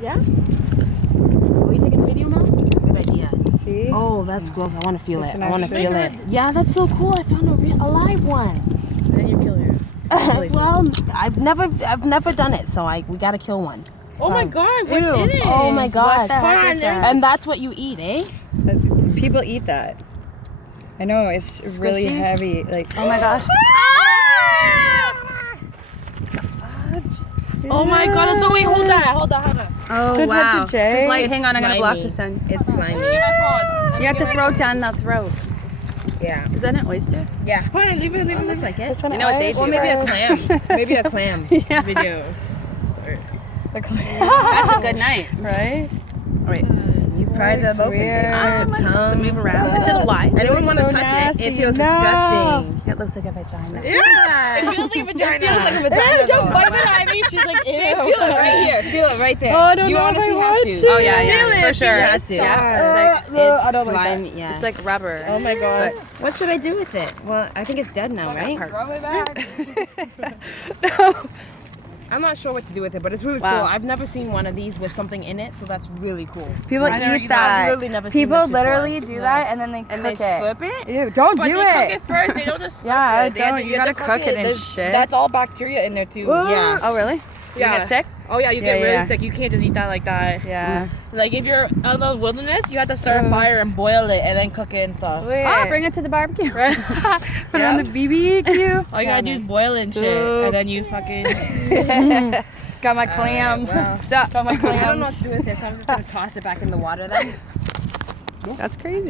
Yeah? Are you taking a video, Mel? Good idea. See? Oh, that's gross. I want to feel It's it. an I want to actual- feel it. Yeah, that's so cool. I found a live one. And you kill her. Well, I've never done it, so we gotta kill one. Oh my god, what's in it? Oh my god. What the heck is that? And that's what you eat, eh? People eat that. I know, it's really Squishy? heavy. Like, Oh my gosh. Oh my god, that's so wait, hold that. Oh Don't wow. touch it, Jay. It's like, hang on, I'm gonna block slimy. the sun. It's slimy. You have to throw it down the throat. Yeah. Is that an oyster? Yeah. Hold on, leave it. It looks like it. You know what they do? Or maybe a clam. Maybe a clam. Video. Sorry. That's a good night. Right? Wait. You've tried It's to open it. weird. It's like the tongue. Move around. Is it alive? I don't want to so touch nasty. it. It feels No. disgusting. It looks like a vagina. Yeah. It feels like a vagina. It feels like a vagina. Don't though. bite it, Ivy. She's like, ew. Feel it right here. Feel it right there. Oh, I don't you know if honestly I have want to. to. Oh yeah, Feel it. for sure. You have to. Yeah. It's I don't like that. slimy. Yeah. It's like rubber. Oh my god. What should I do with it? Well, I think it's dead now, right? Throw it back. I'm not sure what to do with it, but it's really Wow. cool. I've never seen one of these with something in it, so that's really cool. People I never eat either. I've that. literally never seen People this before. literally do that and then they And cook they it. slurp it? Ew, don't But do they it. cook it first. They don't just. Yeah, slurp it. They have don't. to- You gotta have to cook it and There's- shit. That's all bacteria in there too. Yeah. Oh really? You Yeah. get sick? Oh yeah, you Yeah, get really yeah. sick. You can't just eat that like that. Yeah. Like if you're out of the wilderness, you have to start a fire and boil it and then cook it and stuff. Oh, bring it to the barbecue. Put it on the BBQ. All you gotta do is boil it and shit, and then you fucking. Got my clam. Well, Got my I don't know clams. what to do with it, so I'm just gonna toss it back in the water then. That's crazy.